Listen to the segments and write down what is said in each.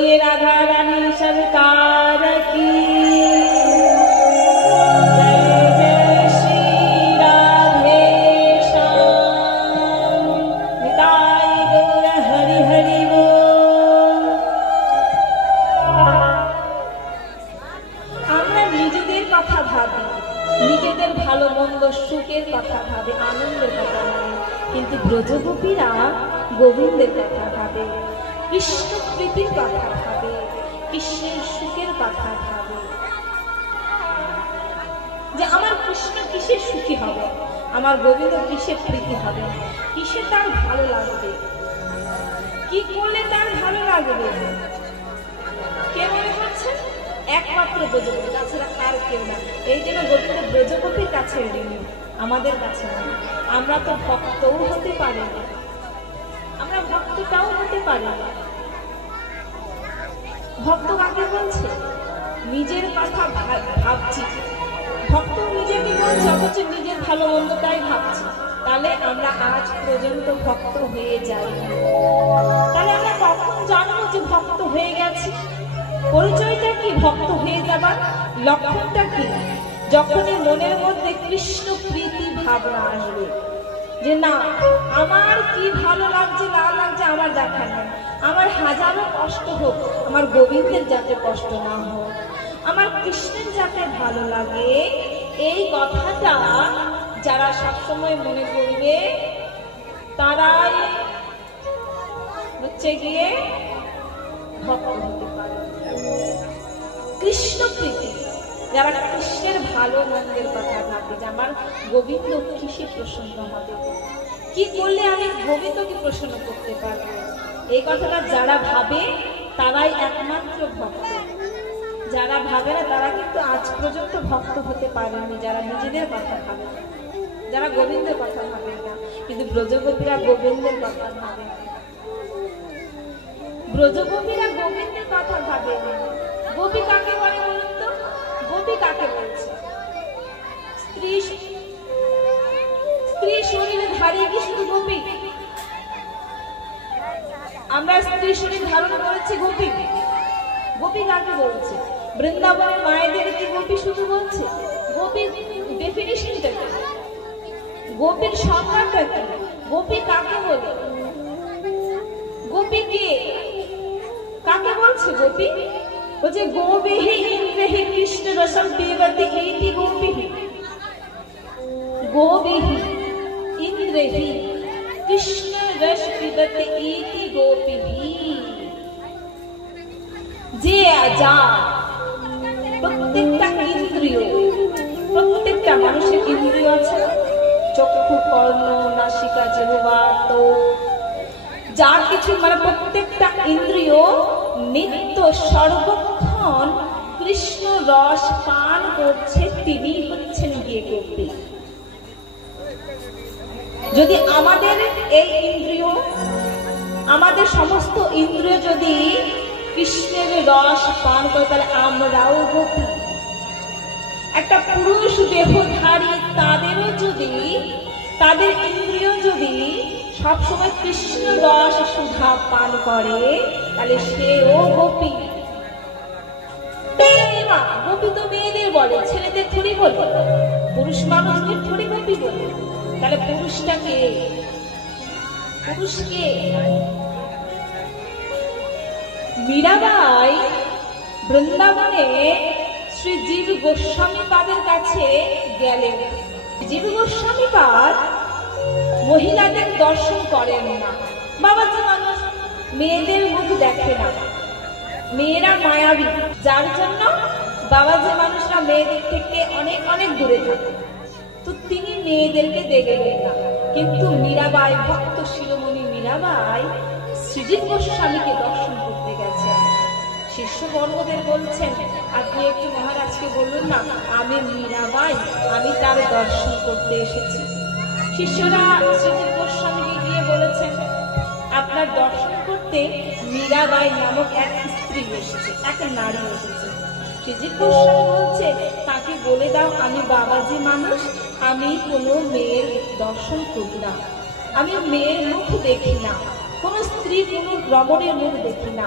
बोलिए राधा रानी सरकार की সুখের কথা ভাবে, আনন্দের কথা ভাবে, কিন্তু ব্রজগোপীরা গোবিন্দের কথা ভাবে, কৃষ্ণ প্রীতির কথা ভাবে, কৃষ্ণের সুখের কথা ভাবে। যে আমার কৃষ্ণ কিসে সুখী হবে, আমার গোবিন্দ কিসে প্রীতি হবে, কিসে তার ভালো লাগবে, কি করলে তার ভালো লাগবে। কে মনে করছেন? একমাত্র ব্রজগোপী, তাছাড়া আর কেউ না। এই জন্য গোবিন্দ ব্রজগোপীর কাছে ঋণী, আমাদের কাছে না। আমরা তো ভক্তও হতে পারি না, আমরা ভক্তটাও হতে পারি না। ভক্ত কাকে বলছে? নিজের কথা ভাবছি, ভক্ত নিজেকে বলছে, অথচ নিজের ভালো মন্দটাই ভাবছি। তাহলে আমরা আজ পর্যন্ত ভক্ত হয়ে যাই। তাহলে আমরা কখন জানবো যে ভক্ত হয়ে গেছি? পরিচয়টা কি ভক্ত হয়ে যাবার? লক্ষণটা কি? যখনই মনের মধ্যে কৃষ্ণ প্রীতি ভাবনা আসবে, যে না আমার কি ভালো লাগছে না লাগছে আমার দেখা নেই, আমার হাজারো কষ্ট হোক, আমার গোবিন্দের যাতে কষ্ট না হোক, আমার কৃষ্ণের যাতে ভালো লাগে, এই কথাটা যারা সবসময় মনে করবে তারাই হচ্ছে গিয়ে ভক্ত হতে পারে। কৃষ্ণ প্রীতি, যারা কৃষ্ণের ভালো মন্দের কথা ভাবে, যে আমার গোবিন্দ কিসে প্রসন্ন হবে, কি করলে আমি গোবিন্দকে প্রসন্ন করতে পারবো, এই কথাটা যারা ভাবে তারাই একমাত্র ভক্ত। যারা ভাবে না তারা কিন্তু আজ পর্যন্ত ভক্ত হতে পারেনি। যারা নিজেদের কথা ভাবে, যারা গোবিন্দের কথা ভাবে না, কিন্তু ব্রজগোপীরা গোবিন্দের কথা ভাবে। ব্রজগোপীরা গোবিন্দের কথা ভাবে না। গোপী কাকে বলে বলুন তো? গোপী কাকে বলছে? স্ত্রী শরীরে ধারী কি শুধু গোপী? আমরা স্ত্রী শরীর ধারণ করেছি গোপী। গোপী কাকে বলছে? বৃন্দাবনের মায়েদের কি গোপী শুধু বলছে? গোপীর ডেফিনিশনটা কি? গোপীর সংজ্ঞাটা কি? গোপী কাকে বলে? গোপী কে? কাকে বলছে গোপী? বলছে গোবিহি ইন্দ্রহি কৃষ্ণ রসম পিবতি ইতি গোপিহি। গোবিহি ইন্দ্রহি কৃষ্ণ রস পিবতি ইতি গোপিহি। যে যা প্রত্যেকটা ইন্দ্রিয়, প্রত্যেকটা মানুষের ইন্দ্রিয় আছে, চক্ষু, কর্ণ, নাসিকা, জিহ্বা, তো যা কিছু, মানে প্রত্যেকটা ইন্দ্রিয় নিত্য সর্বক্ষণ কৃষ্ণ রস পান করছে, তিনি হচ্ছেন গিয়ে গোপী। যদি আমাদের এই ইন্দ্রিয়, আমাদের সমস্ত ইন্দ্রিয় যদি কৃষ্ণের রস পান করে, তাহলে আমরাও গোপী। একটা পুরুষ দেহধারী তাদেরও যদি, তাদের ইন্দ্রিয় যদি সবসময় কৃষ্ণ রস সুধা পান করে, তাহলে সেও গোপী। গোপী তো মেয়েদের বলে, ছেলেদের থোড়ি বলে, পুরুষ মানুষদের থোড়ি গোপী বলে। তাহলে পুরুষটাকে, পুরুষকে মীরাবাই বৃন্দাবনে শ্রী জীব গোস্বামী পাদের কাছে গেলেন। জীব গোস্বামী পাদ মহিলাদের দর্শন করেন না। বাবাজি মানুষ, মেয়েদের মুখ দেখে না, মেয়েরা মায়াবী, যার জন্য বাবাজি মানুষরা মেয়েদের থেকে অনেক অনেক দূরে থাকে। তো তিনি মেয়েদেরকে দেখলেন না, কিন্তু মীরাবাই, ভক্ত শিরোমণি মীরাবাই শ্রীজীব গোস্বামীকে দর্শন করতে গেছেন। শিষ্যবর্গদের বলছেন, আপনি একটু মহারাজকে বলুন না, আমি মীরাবাই, আমি তার দর্শন করতে এসেছি। শিষ্যরা শ্রীজীব গোস্বামীকে গিয়ে বলেছেন, আপনার দর্শন করতে মীরাবাই নামক এক স্ত্রী এসেছে, এক নারী এসেছে। শ্রীজীব গোস্বামী বলছে, তাকে বলে দাও আমি বাবাজি মানুষ, আমি কোনো মেয়ের দর্শন করি না, আমি মেয়ের মুখ দেখি না, কোন স্ত্রী কোন রমণীর মুখ দেখি না।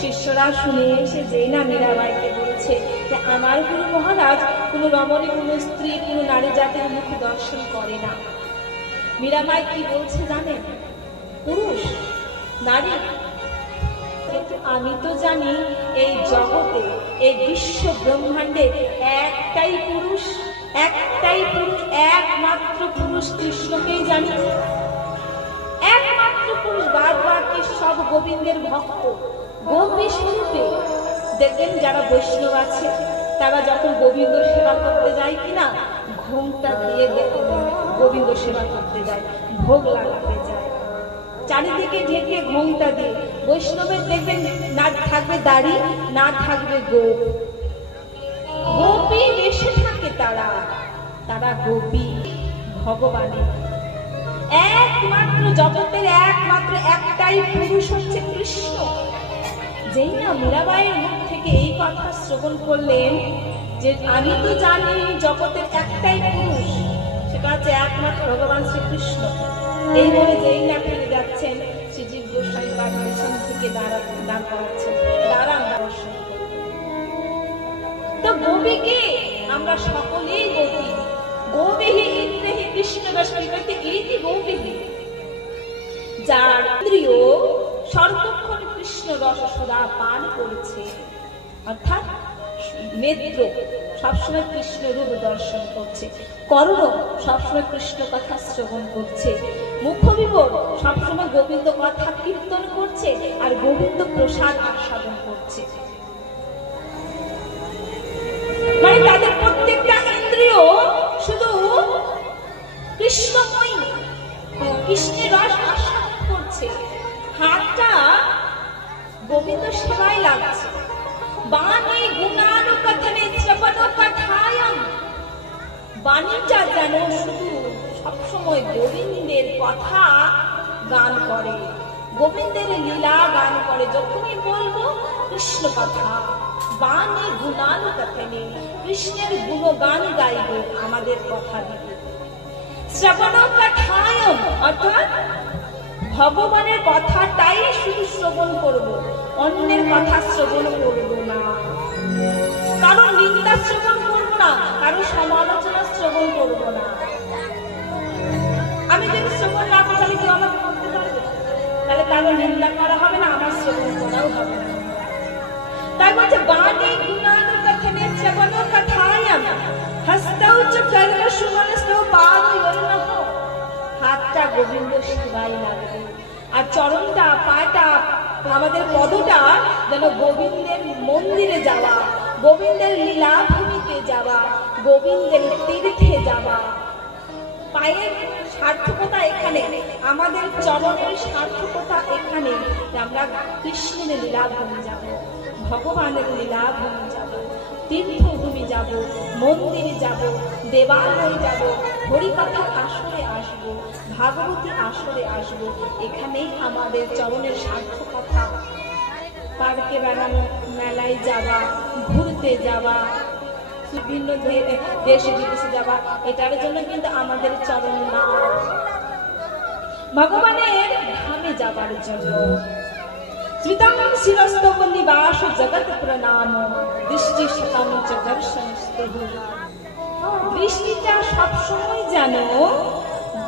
শিষ্যরা শুনে এসে যেই না মীরাবাইকে বলছে যে আমার গুরু মহারাজ কোনো রমণী, কোনো স্ত্রী, কোনো নারী জাতির মুখ দর্শন করে না। মীরাবাই কি বলছে জানেন? পুরুষ, নারী, কিন্তু আমি তো জানি এই জগতে, এই বিশ্ব ব্রহ্মাণ্ডে একটাই পুরুষ, একমাত্র পুরুষ কৃষ্ণকেই জানি। একমাত্র পুরুষ, বাদ বাকি সব গোবিন্দের ভক্ত, গোপী স্বরূপে। দেখবেন যারা বৈষ্ণব আছে তারা যখন গোবিন্দ সেবা করতে যায় কিনা, ঘোমটা দিয়ে গোবিন্দ সেবা করতে যায়, ভোগ লাগাতে যায়, চারিদিকে ঢেকে ঘোমটা দিয়ে। বৈষ্ণবের দেখবেন না থাকবে দাড়ি, না থাকবে গোপ, গোপী বেশে থাকে তারা, তারা গোপী ভগবানের। একমাত্র জগতের একমাত্র একটাই পুরুষ হচ্ছে কৃষ্ণ। যেই না মীরাবাইয়ের মুখ থেকে এই কথা শ্রবণ করলেন যে আমি তো জানি জগতের একটাই পুরুষ, সেটা হচ্ছে একমাত্র ভগবান শ্রীকৃষ্ণ, এই বলে যেই না ফিরে যাচ্ছেন, শ্রীজীব গোস্বামী তার পেছন থেকে দাঁড় করাচ্ছেন, দাঁড়ান দর্শন করবেন। তো গোপীকে আমরা সকলেই গোপী, গোবিহি ইন্দ্রিহি কৃষ্ণ রশ্মি করতে এইটি গোবিহি, যার ইন্দ্রিয় সর্বক্ষণ কৃষ্ণ রস সুধা পান করছে, অর্থাৎ নেত্র সবসময় কৃষ্ণ রূপ দর্শন করছে, কর্ণ সবসময় কৃষ্ণ কথা শ্রবণ করছে, মুখবিবর সবসময় গোবিন্দ কথা কীর্তন করছে আর গোবিন্দ প্রসাদ আস্বাদন করছে। মানে তাদের প্রত্যেকটা ইন্দ্রিয় শুধু কৃষ্ণময়ী, কৃষ্ণের রস আস্বাদন করছে, হাতটা গোবিন্দ সেবায় লাগছে। বাণী গুণানুকথনে শ্রবণকথায়ং, বাণীটা যেন শুধু সবসময় গোবিন্দের কথা গান করে, গোবিন্দের লীলা গান করে। যখনই বলবো কৃষ্ণ কথা, বাণী গুণানুকথনে, কৃষ্ণের গুণগান গাইব, আমাদের কথা দিবে। শ্রবণকথায়ং অর্থাৎ ভগবানের কথাটাই শুধু শ্রবণ করব, অন্যের কথা শ্রবণ করব না, কারো নিন্দা শ্রবণ করব না, কারো সমালোচনা শ্রবণ করব না। আমি যদি শ্রবণ না করি তাহলে কেউ আমাকে করতে পারবে? তাহলে কারো নিন্দা করা হবে না, আমার শ্রবণ করাও হবে না। তাই বলছে বাণী গুণানুকথনে শ্রবণকথায়ং হস্তৌ চ কর্মসু মনসো পাদয়োর্নঃ, হাতটা গোবিন্দ সেবায় লাগবে, আর চরণটা, পাটা, আমাদের পদটা যেন গোবিন্দের মন্দিরে যাওয়া, গোবিন্দের লীলাভূমিতে যাওয়া, গোবিন্দের তীর্থে যাওয়া। পায়ের সার্থকতা এখানে, আমাদের চরণের সার্থকতা এখানে, আমরা কৃষ্ণের লীলাভূমি যাব, ভগবানের লীলাভূমি যাব, তীর্থভূমি যাব, মন্দির যাব, দেবালয় যাব, হরিকথার আসরে আসব, ভাগবতী আসরে আসব। এখানেই আমাদের চরণের সার্থকতা। পার্কে বেড়ানো, মেলায় যাওয়া, ঘুরতে যাওয়া, বিভিন্ন দেশে বিদেশে যাওয়া, এটার জন্য কিন্তু আমাদের চরণ না, ভগবানের ধামে যাবার জন্য। শ্রীতং শিরস্তব নিবাস জগৎ প্রণাম দৃষ্টি শতম চ দর্শনস্তু, দৃষ্টিটা সবসময় যেন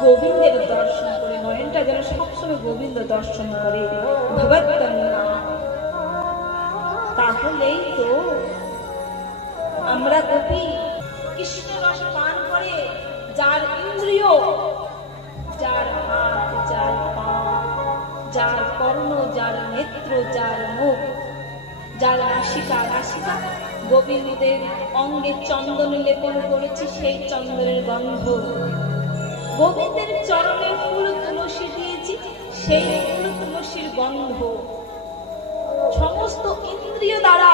গোবিন্দের দর্শন করে, নয়নটা যেন সবসময় গোবিন্দ দর্শন করে, ভগবৎ নাম। তাহলেই তো আমরা গোপী, কৃষ্ণ রস পান করে যার ইন্দ্রিয়, যার হাত, যার পা, যার কর্ণ, যার নেত্র, যার মুখ, যার নাসিকা, নাসিকা গোবিন্দের অঙ্গে চন্দন লেপন করেছি, সেই চন্দনের গন্ধ, গোবিন্দের চরণে ফুল তুলসী দিয়েছি, সেই ফুল তুলসীর গন্ধ, সমস্ত ইন্দ্রিয় দ্বারা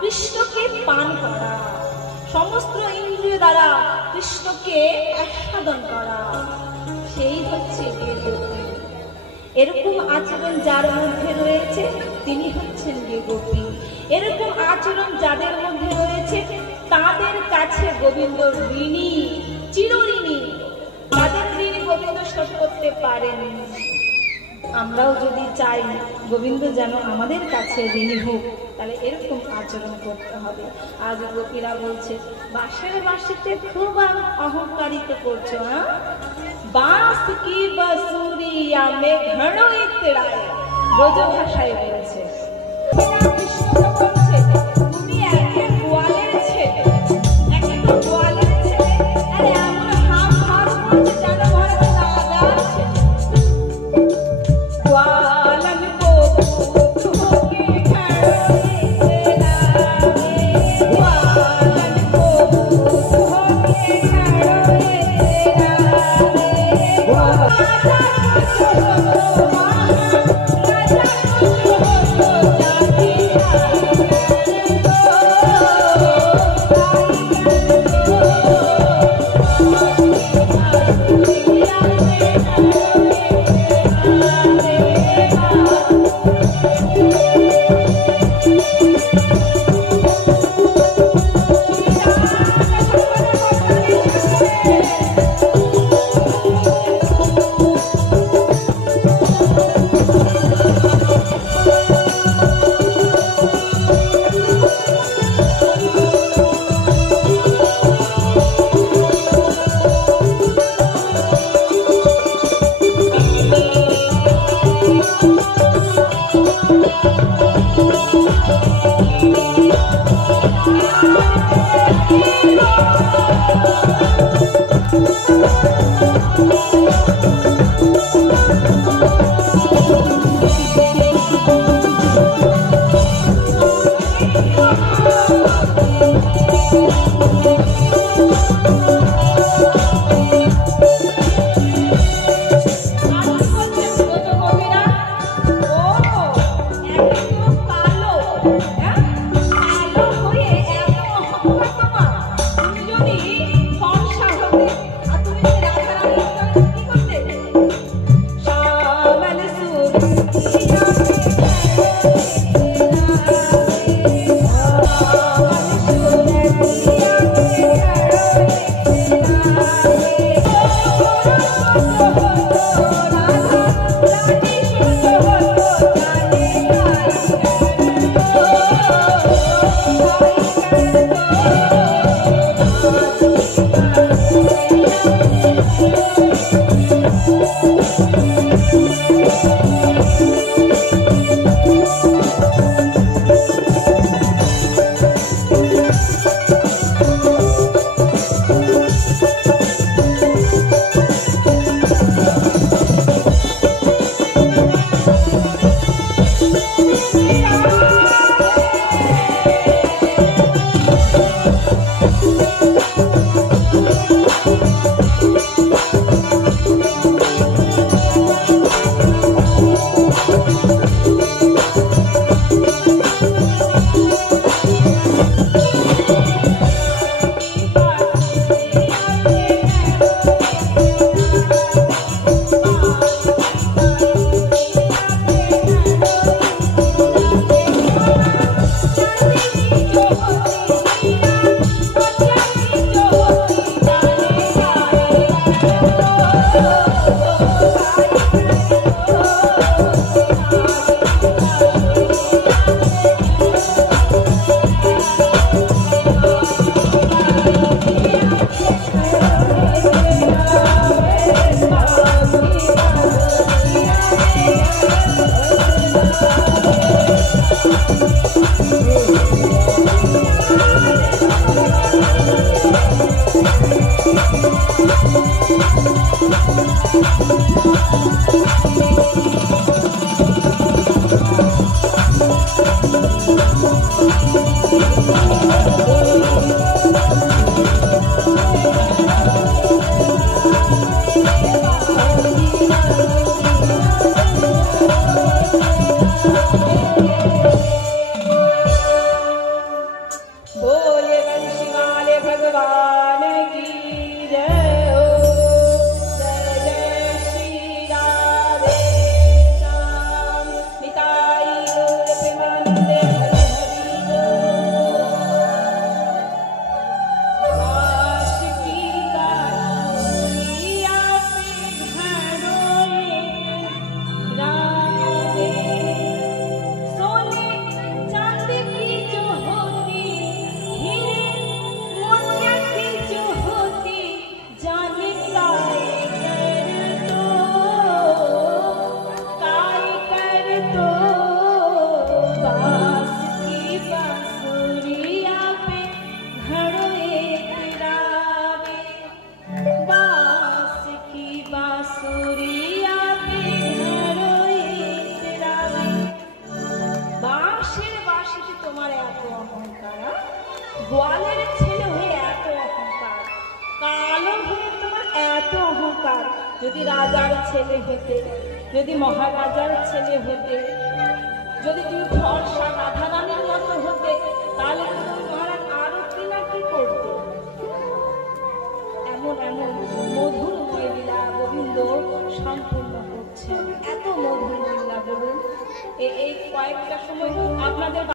কৃষ্ণকে পান করা, সমস্ত ইন্দ্রিয় দ্বারা কৃষ্ণকে আস্বাদন করা, সেই হচ্ছে গোপী। এরকম আচরণ যার মধ্যে রয়েছে তিনি হচ্ছেন গোপী। এরকম আচরণ যাদের মধ্যে রয়েছে তাদের কাছে গোবিন্দ ঋণী, চিরঋণী, তাদের ঋণী গোবিন্দ শোধ করতে পারেন। আমরাও যদি চাই গোবিন্দ যেন আমাদের কাছে ঋণী হোক, তাহলে এরকম আচরণ করতে হবে। আজ গোপীরা বলছে বাঁশের বাঁশিতে খুব অহংকারিত করছো, হ্যাঁ? বাঁশ কি বাঁশুরিয়া মে ঘড়ো ইতরায়, ব্রজ ভাষায় বলেছে। কৃষ্ণকে বলছে তুমি একে গোয়ালের ছেলে, একে তো গোয়ালের ছেলে, আরে এমন হাফ হাফ করছে যেন ঘরে দাদার ছেলে। ग्वालन को पूत होके खड़ो इतरा रे, ग्वालन को पूत होके खड़ो इतरा रे। राजा कुछ हो तो वहाँ, राजा कुछ हो तो जाति গোয়ালের ছেলে হয়ে এত অহংকার, কালো হয়ে তোমার এত অহংকার। যদি রাজার ছেলে হতে, যদি মহারাজার ছেলে হতে, যদি তুমি ফর্সা গাধা